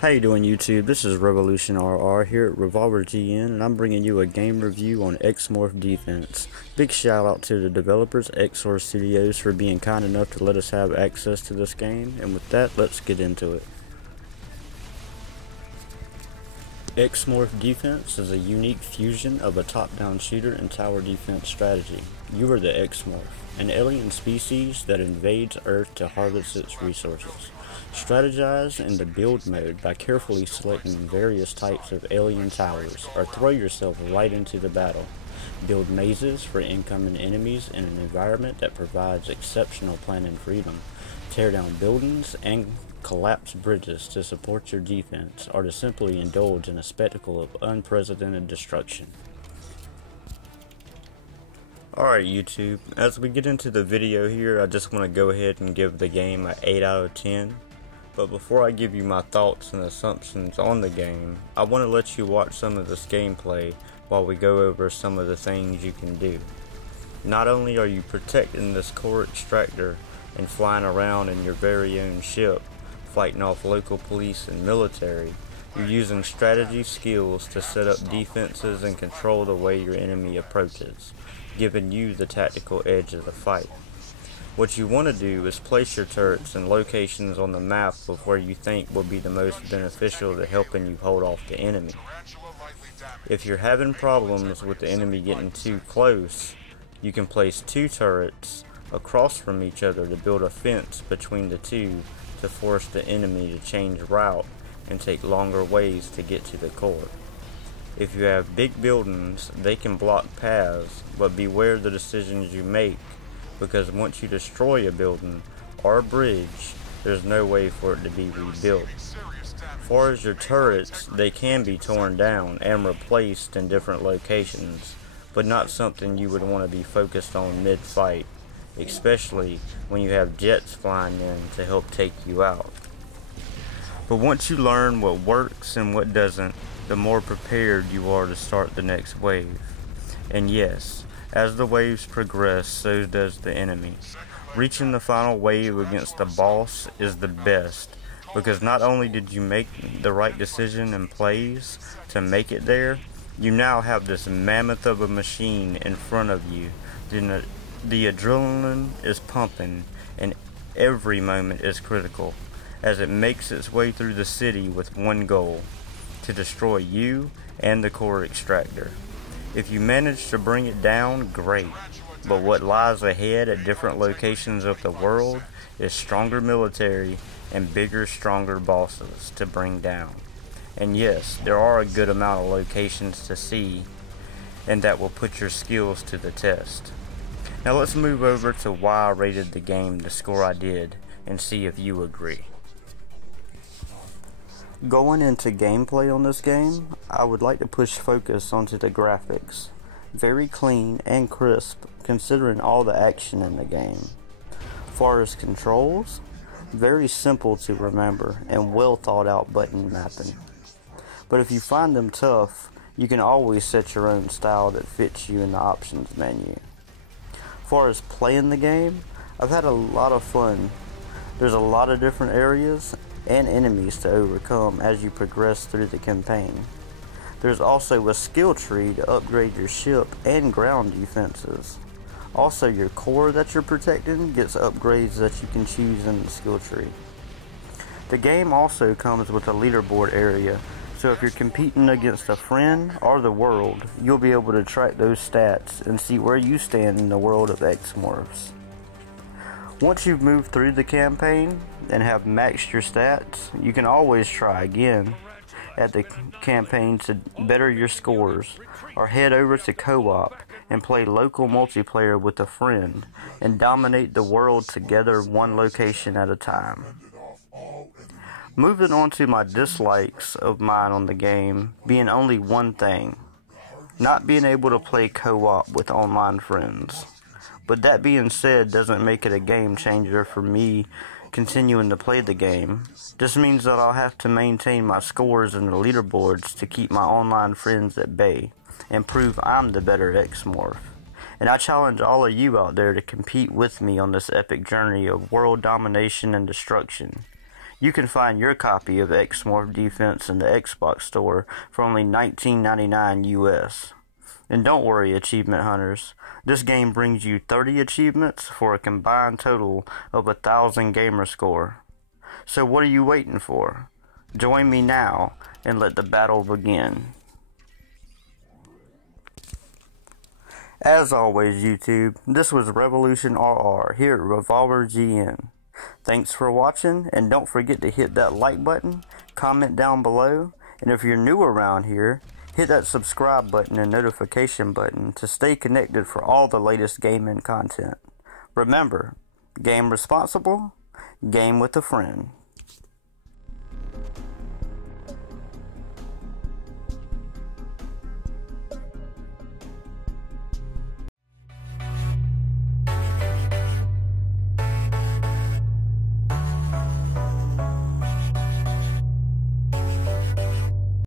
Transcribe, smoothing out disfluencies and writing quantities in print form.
How you doing, YouTube? This is Revolution RR here at Revolver GN, and I'm bringing you a game review on X-Morph Defense. Big shout out to the developers, X-Morph Studios, for being kind enough to let us have access to this game, and with that, let's get into it. X-Morph Defense is a unique fusion of a top-down shooter and tower defense strategy. You are the X-Morph, an alien species that invades Earth to harvest its resources. Strategize in the build mode by carefully selecting various types of alien towers, or throw yourself right into the battle. Build mazes for incoming enemies in an environment that provides exceptional planning freedom. Tear down buildings and collapse bridges to support your defense, or to simply indulge in a spectacle of unprecedented destruction. Alright YouTube, as we get into the video here, I just want to go ahead and give the game an 8 out of 10. But before I give you my thoughts and assumptions on the game, I want to let you watch some of this gameplay while we go over some of the things you can do. Not only are you protecting this core extractor and flying around in your very own ship, fighting off local police and military, you're using strategy skills to set up defenses and control the way your enemy approaches, giving you the tactical edge of the fight. What you want to do is place your turrets in locations on the map of where you think will be the most beneficial to helping you hold off the enemy. If you're having problems with the enemy getting too close, you can place 2 turrets across from each other to build a fence between the two to force the enemy to change route and take longer ways to get to the core. If you have big buildings, they can block paths, but beware the decisions you make, because once you destroy a building or a bridge, there's no way for it to be rebuilt. As far as your turrets, they can be torn down and replaced in different locations, but not something you would want to be focused on mid-fight, especially when you have jets flying in to help take you out. But once you learn what works and what doesn't, the more prepared you are to start the next wave. And yes, as the waves progress, so does the enemy. Reaching the final wave against the boss is the best, because not only did you make the right decision and plays to make it there, you now have this mammoth of a machine in front of you. The adrenaline is pumping, and every moment is critical, as it makes its way through the city with one goal: to destroy you and the core extractor. If you manage to bring it down, great, but what lies ahead at different locations of the world is stronger military and bigger, stronger bosses to bring down. And yes, there are a good amount of locations to see, and that will put your skills to the test. Now let's move over to why I rated the game the score I did, and see if you agree. Going into gameplay on this game, I would like to push focus onto the graphics. Very clean and crisp considering all the action in the game. Far as controls, very simple to remember and well thought out button mapping. But if you find them tough, you can always set your own style that fits you in the options menu. Far as playing the game, I've had a lot of fun. There's a lot of different areas and enemies to overcome as you progress through the campaign. There's also a skill tree to upgrade your ship and ground defenses. Also, your core that you're protecting gets upgrades that you can choose in the skill tree. The game also comes with a leaderboard area, so if you're competing against a friend or the world, you'll be able to track those stats and see where you stand in the world of X-Morphs. Once you've moved through the campaign and have maxed your stats, you can always try again at the campaign to better your scores, or head over to co-op and play local multiplayer with a friend and dominate the world together, one location at a time. Moving on to my dislikes of mine on the game, being only one thing: not being able to play co-op with online friends. But that being said, doesn't make it a game changer for me continuing to play the game. This means that I'll have to maintain my scores in the leaderboards to keep my online friends at bay and prove I'm the better X-Morph. And I challenge all of you out there to compete with me on this epic journey of world domination and destruction. You can find your copy of X-Morph Defense in the Xbox store for only $19.99 US. And don't worry, achievement hunters, this game brings you 30 achievements for a combined total of 1,000 gamer score. So what are you waiting for? Join me now and let the battle begin. As always, YouTube, this was Revolution RR here at Revolver GN. Thanks for watching, and don't forget to hit that like button, comment down below, and if you're new around here, hit that subscribe button and notification button to stay connected for all the latest gaming content. Remember, game responsible, game with a friend.